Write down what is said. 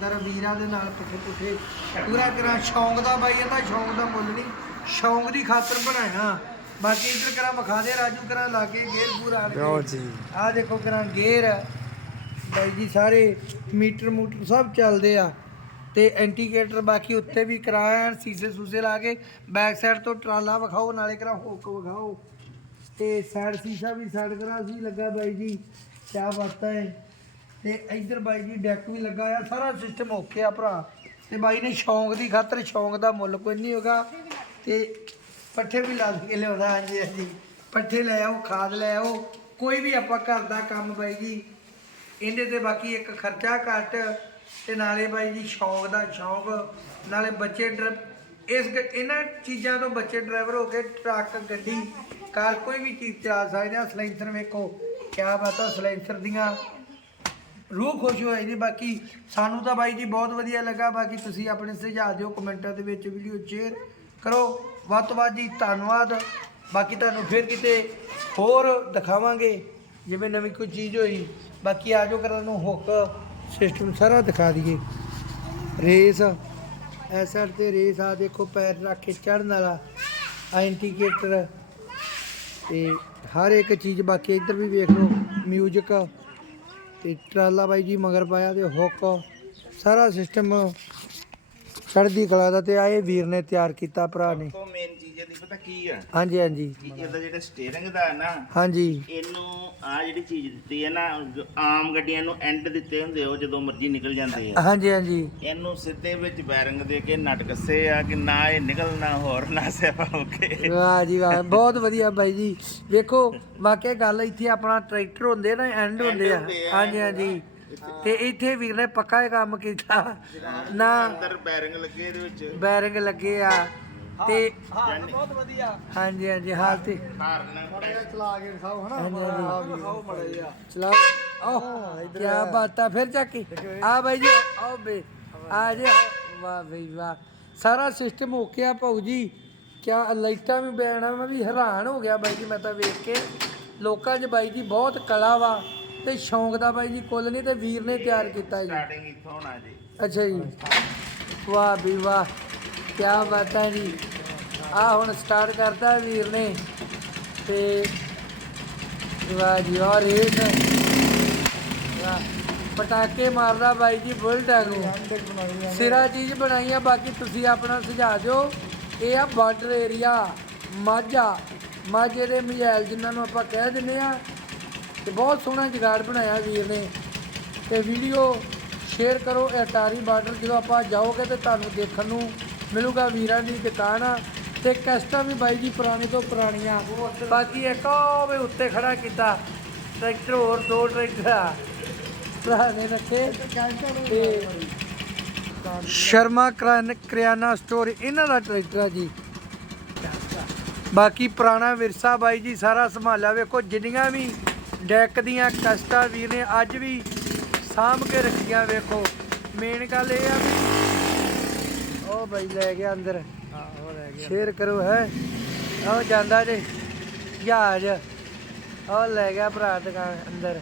ਦਰ ਵੀਰਾਂ ਦੇ ਨਾਲ ਪੁੱਠੇ ਪੁੱਠੇ ਪੂਰਾ ਕਰਾਂ। ਸ਼ੌਂਕ ਦਾ ਬਾਈ ਇਹ ਤਾਂ ਸ਼ੌਂਕ ਦਾ ਮੁੱਲ ਨਹੀਂ ਸ਼ੌਂਕ ਦੀ ਖਾਤਰ ਬਣਾਇਆ। ਬਾਕੀ ਇੱਧਰ ਕਰਾਂ ਵਿਖਾ ਦੇ ਰਾਜੂ ਕਰਾਂ ਲਾਗੇ ਗੇਰ ਪੂਰਾ ਲਓ ਜੀ। ਆਹ ਦੇਖੋ ਕਰਾਂ ਗੇਰ। ਬਾਈ ਜੀ ਸਾਰੇ ਮੀਟਰ ਮੂਟਰ ਸਭ ਚੱਲਦੇ ਆ। ਤੇ ਇੰਡੀਕੇਟਰ ਬਾਕੀ ਉੱਤੇ ਵੀ ਕਰਾਇਆ ਸੀਸੇ ਸੂਸੇ ਲਾ ਕੇ। ਬੈਕ ਸਾਈਡ ਤੋਂ ਟਰਾਲਾ ਵਿਖਾਓ ਨਾਲੇ ਕਰਾਂ ਹੁੱਕ ਵਿਖਾਓ। ਤੇ ਸਾਈਡ ਸੀਸਾ ਵੀ ਸਾਈਡ ਕਰਾਂ ਸੀ ਲੱਗਾ ਬਾਈ ਜੀ। ਕਿਆ ਬਾਤ ਹੈ। ਤੇ ਇੱਧਰ ਬਾਈ ਜੀ ਡੈਕ ਵੀ ਲੱਗਾ ਆ ਸਾਰਾ ਸਿਸਟਮ ਓਕੇ ਆ ਭਰਾ। ਤੇ ਬਾਈ ਨੇ ਸ਼ੌਂਕ ਦੀ ਖਾਤਰ ਸ਼ੌਂਕ ਦਾ ਮੁੱਲ ਕੋਈ ਨਹੀਂ ਹੋਗਾ। ਤੇ ਪੱਠੇ ਵੀ ਲਾ ਕੇ ਲਿਆਉਂਦਾ, ਹਾਂਜੀ ਹਾਂਜੀ। ਪੱਠੇ ਲੈ ਆਓ, ਖਾਦ ਲੈ ਆਓ, ਕੋਈ ਵੀ ਆਪਾਂ ਘਰ ਦਾ ਕੰਮ ਬਾਈ ਜੀ, ਇਹਦੇ ਤੇ ਬਾਕੀ ਇੱਕ ਖਰਚਾ ਘੱਟ, ਤੇ ਨਾਲੇ ਬਾਈ ਜੀ ਸ਼ੌਂਕ ਦਾ ਸ਼ੌਂਕ, ਨਾਲੇ ਬੱਚੇ ਡਰ ਇਸ ਗ- ਇਹਨਾਂ ਚੀਜ਼ਾਂ ਤੋਂ ਬੱਚੇ ਡਰਾਈਵਰ ਹੋ ਕੇ ਟਰੱਕ, ਗੱਡੀ, ਕਾਰ ਕੋਈ ਵੀ ਚੀਜ਼ ਚਲਾ ਸਕਦੇ ਆ। ਸਲੈਂਸਰ ਵੇਖੋ, ਕਿਆ ਬਾਤ ਆ ਸਲੈਂਸਰ ਦੀਆਂ। ਰੂਹ ਖੁਸ਼ ਹੋਏ ਜੀ ਬਾਕੀ ਸਾਨੂੰ ਤਾਂ ਬਾਈ ਜੀ ਬਹੁਤ ਵਧੀਆ ਲੱਗਾ। ਬਾਕੀ ਤੁਸੀਂ ਆਪਣੇ ਸੁਝਾਅ ਦਿਓ ਕਮੈਂਟਾਂ ਦੇ ਵਿੱਚ, ਵੀਡੀਓ ਸ਼ੇਅਰ ਕਰੋ। ਵੱਧ ਤੋਂ ਵੱਧ ਜੀ ਧੰਨਵਾਦ। ਬਾਕੀ ਤੁਹਾਨੂੰ ਫਿਰ ਕਿਤੇ ਹੋਰ ਦਿਖਾਵਾਂਗੇ, ਜਿਵੇਂ ਨਵੀਂ ਕੋਈ ਚੀਜ਼ ਹੋਈ। ਬਾਕੀ ਆਜੋ ਕਰਨ ਨੂੰ ਹੁੱਕ ਸਿਸਟਮ ਸਾਰਾ ਦਿਖਾ ਦਈਏ। ਰੇਸ ਐਸ ਸਾਈਡ ਤੇ ਰੇਸ ਆ ਦੇਖੋ ਪੈਰ ਰੱਖ ਕੇ ਚੜਨ ਵਾਲਾ ਆ ਇੰਡੀਕੇਟਰ ਤੇ ਹਰ ਇੱਕ ਚੀਜ਼ ਬਾਕੀ ਇੱਧਰ ਵੀ ਵੇਖ ਲਓ ਮਿਊਜ਼ਿਕ ਤੇ ਟਰਾਲਾ ਬਾਈ ਜੀ ਮਗਰ ਪਾਇਆ ਤੇ ਹੁੱਕ ਸਾਰਾ ਸਿਸਟਮ ਚੜ੍ਹਦੀ ਕਲਾ ਦਾ ਤੇ ਆਏ ਵੀਰ ਨੇ ਤਿਆਰ ਕੀਤਾ, ਭਰਾ ਨੇ। ਪਤਾ ਕੀ ਆ? ਹਾਂਜੀ ਹਾਂਜੀ। ਕਿ ਇਹਦਾ ਜਿਹੜਾ ਸਟੀਅਰਿੰਗ ਦਾ ਹੈ ਨਾ ਹਾਂਜੀ। ਇਹਨੂੰ ਆ ਜਿਹੜੀ ਚੀਜ਼ ਦਿੱਤੀ ਹੈ ਨਾ ਜੋ ਆਮ ਗੱਡੀਆਂ ਨੂੰ ਐਂਡ ਦਿੱਤੇ ਹੁੰਦੇ ਉਹ ਜਦੋਂ ਮਰਜ਼ੀ ਨਿਕਲ ਜਾਂਦੇ ਆ। ਹਾਂਜੀ ਹਾਂਜੀ। ਇਹਨੂੰ ਸਿੱਧੇ ਵਿੱਚ ਬੈਰਿੰਗ ਦੇ ਕੇ ਨਟ ਕੱਸੇ ਆ ਕਿ ਨਾ ਇਹ ਨਿਕਲਣਾ ਹੋਰ ਨਾ ਸਿਆਪਾ ਹੋ ਕੇ। ਵਾਹ ਜੀ ਵਾਹ ਬਹੁਤ ਵਧੀਆ ਬਾਈ ਜੀ। ਵੇਖੋ ਵਾਕਿਆ ਗੱਲ ਇੱਥੇ ਆਪਣਾ ਟਰੈਕਟਰ ਹੁੰਦੇ ਨਾ ਐਂਡ ਹੁੰਦੇ ਆ। ਹੁੰਦੇ ਆ, ਹਾਂਜੀ ਹਾਂਜੀ। ਤੇ ਇੱਥੇ ਵੀਰ ਨੇ ਪੱਕਾ ਇਹ ਕੰਮ ਕੀਤਾ। ਨਾ ਅੰਦਰ ਬੈਰਿੰਗ ਲੱਗੇ ਇਹਦੇ ਵਿੱਚ। ਬੈਰਿੰਗ ਲੱਗੇ ਆ। ਤੇ ਬਹੁਤ ਵਧੀਆ। ਹਾਂਜੀ ਹਾਂਜੀ ਹਾਲ ਤੇ। ਹਾਰਨ ਚਲਾ ਕੇ ਦਿਖਾਓ ਹਨਾ। ਹਾਂਜੀ ਹਾਂਜੀ। ਦਿਖਾਓ ਮੜਾ ਜਿਹਾ। ਚਲਾਓ। ਓਹ ਕੀ ਬਾਤ ਆ। ਫਿਰ ਚੱਕੀ। ਆ ਬਾਈ ਜੀ ਆਓ ਬੇ। ਆ ਜੇ ਵਾਹ ਬਈ ਵਾਹ। ਸਾਰਾ ਸਿਸਟਮ ਓਕੇ ਆ ਭਾਊ ਜੀ। ਕਿਆ ਲਾਈਟਾਂ ਵੀ ਬੈਣਾ ਮੈਂ ਵੀ ਹੈਰਾਨ ਹੋ ਗਿਆ ਬਾਈ ਜੀ ਮੈਂ ਤਾਂ ਵੇਖ ਕੇ। ਲੋਕਾਂ 'ਚ ਬਾਈ ਜੀ ਬਹੁਤ ਕਲਾ ਵਾ। ਤੇ ਸ਼ੌਂਕ ਦਾ ਬਾਈ ਜੀ ਕੁੱਲ ਨਹੀਂ ਤੇ ਵੀਰ ਨੇ ਤਿਆਰ ਕੀਤਾ ਜੀ। ਸਟਾਰਟਿੰਗ ਇੱਥੋਂ ਹੋਣਾ ਜੀ। ਅੱਛਾ ਜੀ। ਵਾਹ ਵੀ ਵਾਹ। ਕੀ ਬਾਤ ਹੈ ਜੀ। ਆ ਹੁਣ ਸਟਾਰਟ ਕਰਤਾ ਵੀਰ ਨੇ ਤੇ ਵਾਹ ਜੀ ਔਰ ਇਹ ਪਟਾਕੇ ਮਾਰਦਾ ਬਾਈ ਜੀ, ਬੁਲਟ ਵਾਂਗੂ ਸਿਰਾ ਚੀਜ਼ ਬਣਾਈ ਆ, ਬਾਕੀ ਤੁਸੀਂ ਆਪਣਾ ਸੁਝਾਅ ਦਿਓ। ਇਹ ਆ ਬਾਰਡਰ ਏਰੀਆ ਮਾਝਾ। ਮਾਝੇ ਦੇ ਮਜ਼ੈਲ ਜਿਨ੍ਹਾਂ ਨੂੰ ਆਪਾਂ ਕਹਿ ਦਿੰਦੇ ਆ। ਤੇ ਬਹੁਤ ਸੋਹਣਾ ਜਗਾੜ ਬਣਾਇਆ ਵੀਰ ਨੇ। ਤੇ ਵੀਡੀਓ ਸ਼ੇਅਰ ਕਰੋ ਅਟਾਰੀ ਬਾਰਡਰ ਜਦੋਂ ਆਪਾਂ ਜਾਓਗੇ ਤੇ ਤੁਹਾਨੂੰ ਦੇਖਣ ਨੂੰ ਮਿਲੂਗਾ ਵੀਰਾਂ ਦੀ ਦੁਕਾਨ ਆ। ਤੇ ਕਸਟਮ ਵੀ ਬਾਈ ਜੀ ਪੁਰਾਣੇ ਤੋਂ ਪੁਰਾਣੀਆਂ। ਬਾਕੀ ਇੱਕ ਉਹ ਵੀ ਉੱਤੇ ਖੜਾ ਕੀਤਾ, ਟਰੈਕਟਰ ਹੋਰ ਦੋ ਟਰੈਕਟਰ ਆ। ਰੱਖੇ। ਤੇ ਸ਼ਰਮਾ ਕਰਿਆਨਾ ਸਟੋਰ, ਇਹਨਾਂ ਦਾ ਟਰੈਕਟਰ ਆ ਜੀ। ਬਾਕੀ ਪੁਰਾਣਾ ਵਿਰਸਾ ਬਾਈ ਜੀ ਸਾਰਾ ਸੰਭਾਲਿਆ। ਵੇਖੋ ਜਿੰਨੀਆਂ ਵੀ ਡੈਕ ਦੀਆਂ ਕਸਟਾ ਵੀਰ ਨੇ ਅੱਜ ਵੀ ਸਾਂਭ ਕੇ ਰੱਖੀਆਂ, ਵੇਖੋ। ਮੇਨ ਗੱਲ ਇਹ ਆ ਵੀ ਉਹ ਬਾਈ ਲੈ ਗਿਆ ਅੰਦਰ। ਹਾਂ ਰਹਿ ਗਿਆ ਸ਼ੇਅਰ ਕਰੋ, ਹੈ। ਆਹ ਜਾਂਦਾ ਜੇ, ਜਹਾਜ਼। ਆਹ ਲੈ ਗਿਆ ਭਰਾ ਦੁਕਾਨ ਅੰਦਰ।